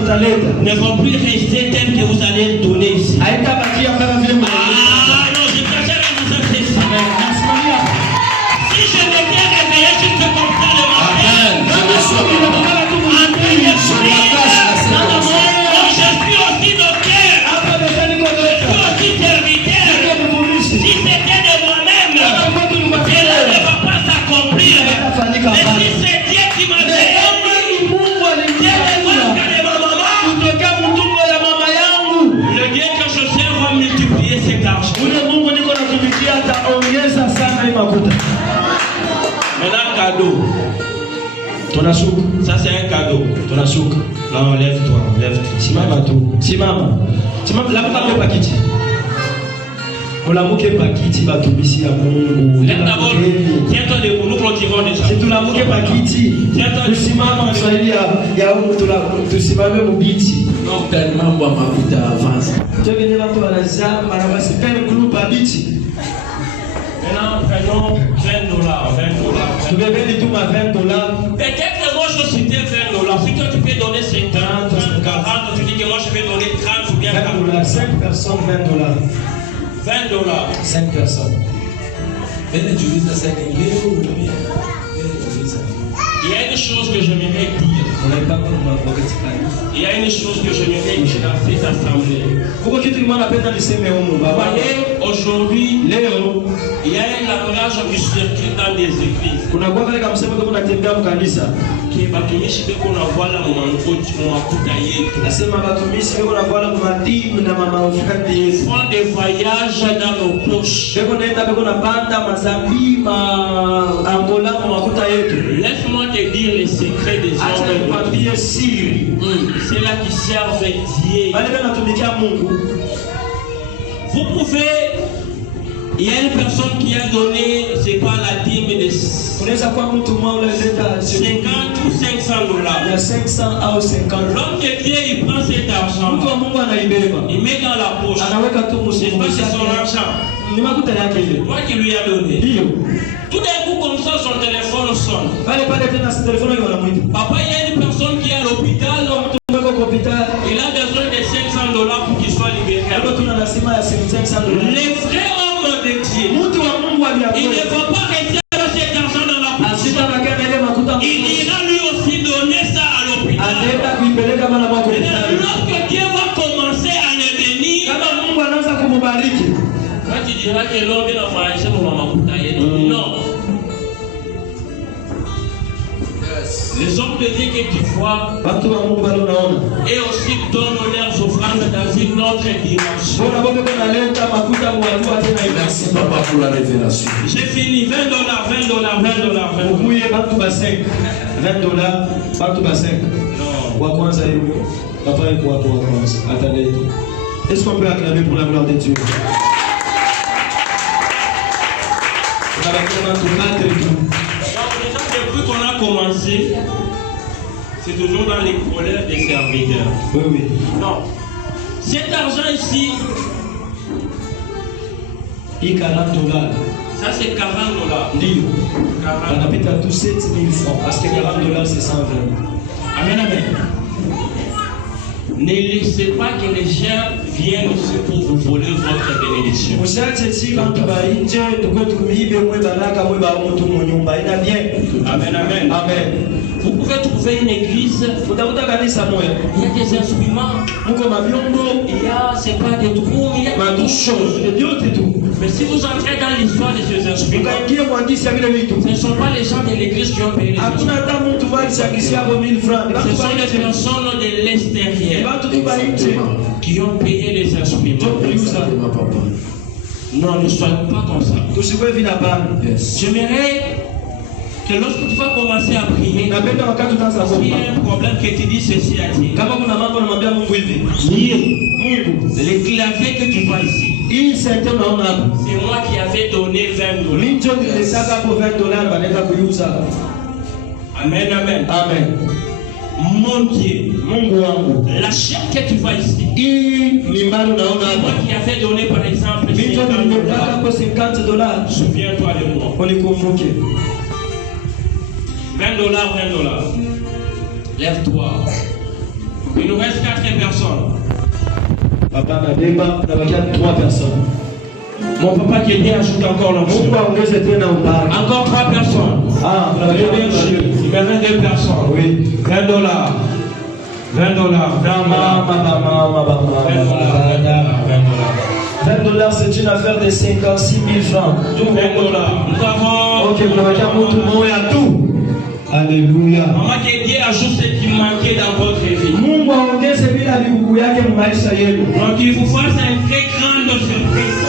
ne vont plus rester tels que vous allez donner ici. Ah non, je préfère vous appeler ça. Si je m'étais réveillé sur ce constat le matin, je suis aussi docteur, je suis aussi serviteur. Si c'était de moi-même, cela ne va pas s'accomplir. Mais si c'est Dieu qui m'a fait, le Dieu que je sers va multiplier cet argent. Maintenant, cadeau. Ça, c'est un cadeau. Non, lève-toi, lève-toi. Simama. Mulamuke pakiti batumisi ya Mungu. D'abord, tiens-toi debout, nous clôturons déjà. Si tulamuke pakiti, tusimama Kiswahili ya tusimame mubiti. Non, tellement bois mafuta avance. Tu venez là pour la zamba, na basipele groupe abiti. Maintenant, prenons $20. Tu veux venir tout ma $20. Peut-être que moi je citais $20. Si toi tu peux donner 50, 40, tu dis que moi je vais donner 30 ou bien 40. 5 personnes, $20. $20. 5 personnes. Il y a une chose que j'aimerais dire. Il y a une chose que j'aimerais dire dans cette assemblée. Vous voyez, aujourd'hui, il y a un langage qui circule dans des églises. Ils font des voyages dans nos poches. Laisse-moi te dire les secrets des hommes. C'est là qui servent Dieu. Vous pouvez. Il y a une personne qui a donné, c'est pas la dîme de 50 ou $500. Il y a 500 à 50. L'homme de Dieu, il prend cet argent, il met dans la poche. C'est pas son argent. Toi qui lui as donné. Tout d'un coup, comme ça, son téléphone sonne. Papa, il y a une personne qui est à l'hôpital. Il a besoin de $500 pour qu'il soit libéré. Les vrais hommes de Dieu, il ne va pas rester avec cet argent dans la poche. Il ira lui aussi donner ça à l'hôpital. Lorsque Dieu va commencer à le bénir, quand tu diras que l'homme est dans ma maman, non. Les hommes de Dieu que tu vois et aussi donnent leurs offrandes dans une autre dimension. Merci papa pour la révélation. J'ai fini. $20. Est-ce qu'on peut acclamer pour la gloire de Dieu? Depuis qu'on a commencé, c'est toujours dans les colères des serviteurs. Oui. Non. Cet argent ici, $40. ça c'est $40. On appelle à tous 7 000 francs. Parce que $40 c'est 120. Amen. Ne laissez pas que les gens viennent ici pour vous voler votre bénédiction. Amen. Vous pouvez trouver une église. Il y a des instruments. Il y a, c'est pas des trous, il y a toutes choses. Mais si vous entrez dans l'histoire de ces instruments, ce ne sont pas les gens de l'église qui ont payé les instruments. Ce sont les personnes de l'extérieur qui ont payé les instruments. Non, ne soyez pas comme ça. J'aimerais que lorsque tu vas commencer à prier, s'il y a un problème que tu dis ceci à Dieu, les claviers que tu vois ici, c'est moi qui avais donné $20. Amen. Mon Dieu, la chaîne que tu vois ici, c'est moi qui avais donné par exemple $50. Souviens-toi de moi. $20. Lève-toi. Il nous reste 4 personnes. Papa Nabeba, on a 3 personnes. Mon papa qui est bien ajoute encore l'onction. Encore 3 personnes. Ah, il me reste 2 personnes. Oui. $20. $20, c'est une affaire de 56 000 francs. $20. Nous avons. Ok, vous avez tout le monde à tout. Alléluia. Maman qui Dieu ajoute ce qui manquait dans votre vie. Donc il vous fasse une très grande surprise.